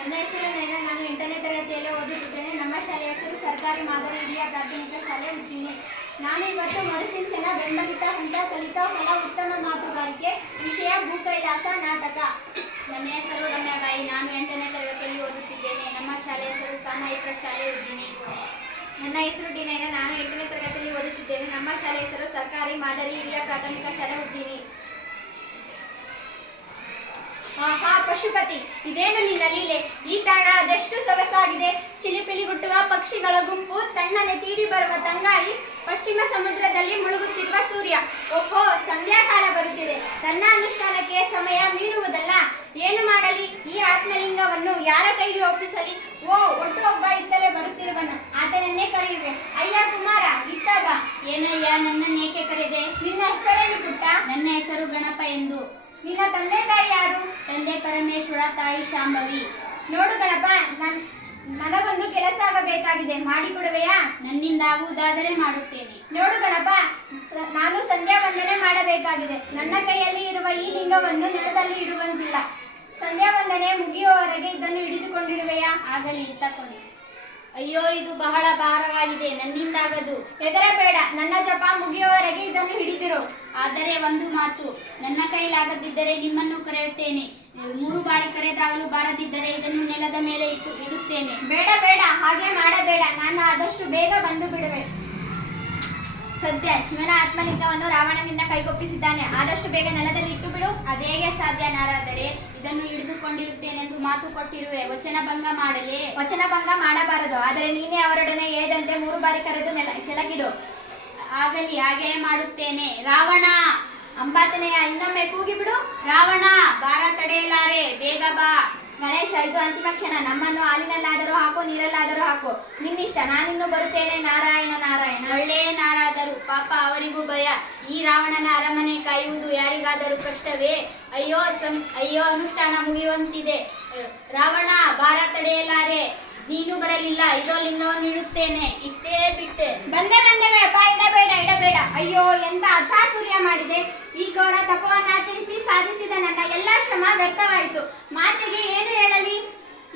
ನನ್ನ ಹೆಸರು ನಯನ. ನಾನು 8ನೇ ತರಗತಿಯಲ್ಲಿ ಓದುತ್ತಿದ್ದೇನೆ. ನಮ್ಮ ಶಾಲೆಯ ಹೆಸರು ಸರ್ಕಾರಿ ಮಾದರಿ ಹಿರಿಯ ಪ್ರಾಥಮಿಕ ಶಾಲೆ ಉಜ್ಜಿನಿ. ನಾನು ಇವತ್ತು ಮರುಸಿಂಚನ ಬೆಂಬಲಿತ ಹಂತ ಕಲಿತ ಫಲ ಉತ್ತಮ ಮಾತುಗಾರಿಕೆ ವಿಷಯ ಭೂಕೈಲಾಸ ನಾಟಕ. ನನ್ನ ಹೆಸರು ರಮ್ಯಾಬಾಯಿ. ನಾನು 8ನೇ ತರಗತಿಯಲ್ಲಿ ಓದುತ್ತಿದ್ದೇನೆ. ನಮ್ಮ ಶಾಲೆಯ ಹೆಸರು ಸಾಮೂಹಿಕ ಶಾಲೆ ಉಜ್ಜಿನಿ. ನನ್ನ ಹೆಸರು ಡಿ ನಯನ. ನಾನು 8ನೇ ತರಗತಿಯಲ್ಲಿ ಓದುತ್ತಿದ್ದೇನೆ. ನಮ್ಮ ಶಾಲೆಯ ಹೆಸರು ಸರ್ಕಾರಿ ಮಾದರಿ ಹಿರಿಯ ಪ್ರಾಥಮಿಕ ಶಾಲೆ ಉಜ್ಜಿನಿ. ಆಹಾ ಪಶುಪತಿ, ಇದೇನು ನಿನ್ನ ಲೀಲೆ? ಈ ತಾಣ ಅದೆಷ್ಟು ಸೊಗಸಾಗಿದೆ. ಚಿಲಿಪಿಲಿಗುಟ್ಟುವ ಪಕ್ಷಿಗಳ ಗುಂಪು, ತಣ್ಣನೆ ತೀಡಿ ಬರುವ ತಂಗಾಳಿ, ಪಶ್ಚಿಮ ಸಮುದ್ರದಲ್ಲಿ ಮುಳುಗುತ್ತಿರುವ ಸೂರ್ಯ. ಓಹೋ, ಸಂಧ್ಯಾಕಾಲ ಬರುತ್ತಿದೆ. ನನ್ನ ಅನುಷ್ಠಾನಕ್ಕೆ ಸಮಯ ಮೀರುವುದಲ್ಲ. ಏನು ಮಾಡಲಿ? ಈ ಆತ್ಮಲಿಂಗವನ್ನು ಯಾರ ಕೈಗೆ ಒಪ್ಪಿಸಲಿ? ಓ, ಒಟ್ಟು ಒಬ್ಬ ಇತ್ತಲೇ ಬರುತ್ತಿರುವನು. ಆತನನ್ನೇ ಕರೆಯುವೆ. ಅಯ್ಯ ಕುಮಾರ, ಇತ್ತ ಬಾ. ಏನಯ್ಯ, ನನ್ನನ್ನೇಕೆ ಕರೆದೆ? ನಿನ್ನ ಹೆಸರೇನು ಪುಟ್ಟ? ನನ್ನ ಹೆಸರು ಗಣಪ ಎಂದು. ನಿನ್ನ ತಂದೆ ತಾಯಿ ಯಾರು? ತಂದೆ ಪರಮೇಶ್ವರ, ತಾಯಿ ಶಾಂಭವಿ. ನೋಡು ಗಣಪ, ನನಗೊಂದು ಕೆಲಸ ಆಗಬೇಕಾಗಿದೆ, ಮಾಡಿಕೊಡುವೆಯಾ? ನನ್ನಿಂದ ಆಗುವುದಾದರೆ ಮಾಡುತ್ತೇನೆ. ನೋಡು ಗಣಪ, ನಾನು ಸಂಧ್ಯಾ ವಂದನೆ ಮಾಡಬೇಕಾಗಿದೆ. ನನ್ನ ಕೈಯಲ್ಲಿ ಇರುವ ಈ ಲಿಂಗವನ್ನು ನೆಲದಲ್ಲಿ ಇಡುವಂತಿಲ್ಲ. ಸಂಧ್ಯಾ ವಂದನೆ ಮುಗಿಯುವವರೆಗೆ ಇದನ್ನು ಹಿಡಿದುಕೊಂಡಿರುವೆಯಾ? ಆಗಲಿ, ತಕೊಳ್ಳಿ. ಅಯ್ಯೋ, ಇದು ಬಹಳ ಭಾರವಾಗಿದೆ, ನನ್ನಿಂದಾಗದು. ಹೆದರಬೇಡ, ನನ್ನ ಜಪ ಮುಗಿಯುವವರೆಗೆ ಇದನ್ನು ಹಿಡಿದಿರು. ಆದರೆ ಒಂದು ಮಾತು, ನನ್ನ ಕೈಲಾಗದಿದ್ದರೆ ನಿಮ್ಮನ್ನು ಕರೆಯುತ್ತೇನೆ. 3 ಬಾರಿ ಕರೆದಾಗಲೂ ಬಾರದಿದ್ದರೆ ಇದನ್ನು ನೆಲದ ಮೇಲೆ ಇಡುತ್ತೇನೆ. ಬೇಡ ಬೇಡ, ಹಾಗೆ ಮಾಡಬೇಡ. ನಾನು ಆದಷ್ಟು ಬೇಗ ಬಂದು ಬಿಡುವೆ. ಸದ್ಯ ಶಿವನ ಆತ್ಮಲಿಂಗವನ್ನು ರಾವಣನಿಂದ ಕೈಗೊಪ್ಪಿಸಿದ್ದಾನೆ. ಆದಷ್ಟು ಬೇಗ ನೆಲದಲ್ಲಿ ಇಟ್ಟು ಬಿಡು. ಅದೇಗೆ ಸಾಧ್ಯ? ನಾರಾದರೆ ಇದನ್ನು ಹಿಡಿದುಕೊಂಡಿರುತ್ತೇನೆಂದು ಮಾತು ಕೊಟ್ಟಿರುವೆ. ವಚನ ಭಂಗ ಮಾಡಲೇ? ವಚನ ಭಂಗ ಮಾಡಬಾರದು. ಆದರೆ ನೀನೇ ಅವರೊಡನೆ ಏದಂತೆ 3 ಬಾರಿ ಕರೆದು ಕೆಳಗಿಡು. ಆಗಲಿ, ಹಾಗೆಯೇ ಮಾಡುತ್ತೇನೆ. ರಾವಣ! ಅಂಬಾತನೆಯ ಇನ್ನೊಮ್ಮೆ ಕೂಗಿಬಿಡು. ರಾವಣ, ಬಾರ ತಡೆಯಲಾರೆ, ಬೇಗ ಬಾ. ಗಣೇಶ, ಇದು ಅಂತಿಮ ಕ್ಷಣ. ನಮ್ಮನ್ನು ಹಾಲಿನಲ್ಲಾದರೂ ಹಾಕು, ನೀರಲ್ಲಾದರೂ ಹಾಕು, ನಿನ್ನಿಷ್ಟ. ನಾನಿನ್ನು ಬರುತ್ತೇನೆ. ನಾರಾಯಣ ನಾರಾಯಣ. ಒಳ್ಳೆಯ ನಾರಾದರು, ಪಾಪ ಅವರಿಗೂ ಭಯ. ಈ ರಾವಣನ ಅರಮನೆ ಕಾಯುವುದು ಯಾರಿಗಾದರೂ ಕಷ್ಟವೇ? ಅಯ್ಯೋ, ಅನುಷ್ಠಾನ ಮುಗಿಯುವಂತಿದೆ. ರಾವಣ, ಬಾರ ತಡೆಯಲಾರೆ, ನೀನು ಬರಲಿಲ್ಲ. ಇದೋ ಲಿಂಗವನ್ನು ಇಡುತ್ತೇನೆ. ಇಟ್ಟೇ ಬಿಟ್ಟೆ. ಬಂದೆ ಗಣಪ, ಇಡಬೇಡ. ಅಯ್ಯೋ, ಎಂತ ಅಚಾತುರ್ಯ ಮಾಡಿದೆ. ಈ ಘೋರ ತಪವನ್ನಾಚರಿಸಿ ಸಾಧಿಸಿದ ನನ್ನ ಎಲ್ಲಾ ಶ್ರಮ ವ್ಯರ್ಥವಾಯಿತು. ಮಾತಿಗೆ ಏನು ಹೇಳಲಿ?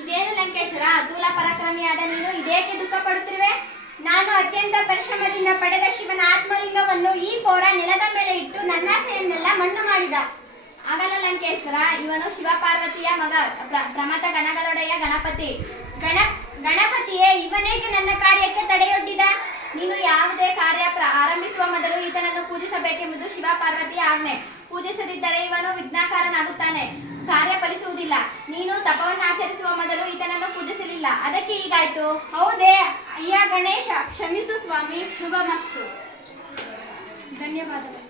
ಇದೇನು ಲಂಕೇಶ್ವರ, ಅತುಲ ಪರಾಕ್ರಮಿಯಾದ ನೀನು ಇದೇಕೆ ದುಃಖ ಪಡುತ್ತಿರುವೆ? ನಾನು ಅತ್ಯಂತ ಪರಿಶ್ರಮದಿಂದ ಪಡೆದ ಶಿವನ ಆತ್ಮಲಿಂಗವನ್ನು ಈ ಘೋರ ನೆಲದ ಮೇಲೆ ಇಟ್ಟು ನನ್ನಾಸೆಯನ್ನೆಲ್ಲ ಮಣ್ಣು ಮಾಡಿದ. ಆಗಲ್ಲ ಲಂಕೇಶ್ವರ, ಇವನು ಶಿವ ಪಾರ್ವತಿಯ ಮಗ, ಪ್ರಮಥ ಗಣಗಳೊಡೆಯ ಗಣಪತಿ. ಗಣಪತಿಯೇ, ಇವನೇಕೆ ನನ್ನ ಕಾರ್ಯಕ್ಕೆ ತಡೆಯೊಡ್ಡಿದ? ನೀನು ಯಾವುದೇ ಕಾರ್ಯ ಆರಂಭಿಸುವ ಮೊದಲು ಈತನನ್ನು ಪೂಜಿಸಬೇಕೆಂಬುದು ಶಿವ ಪಾರ್ವತಿಯ ಆಜ್ಞೆ. ಪೂಜಿಸದಿದ್ದರೆ ಇವನು ವಿಘ್ನಕಾರನಾಗುತ್ತಾನೆ, ಕಾರ್ಯ ಫಲಿಸುವುದಿಲ್ಲ. ನೀನು ತಪವನ್ನಾಚರಿಸುವ ಮೊದಲು ಈತನನ್ನು ಪೂಜಿಸಲಿಲ್ಲ, ಅದಕ್ಕೆ ಹೀಗಾಯ್ತು. ಹೌದೇ? ಅಯ್ಯ ಗಣೇಶ, ಕ್ಷಮಿಸು ಸ್ವಾಮಿ. ಶುಭಮಸ್ತು. ಧನ್ಯವಾದಗಳು.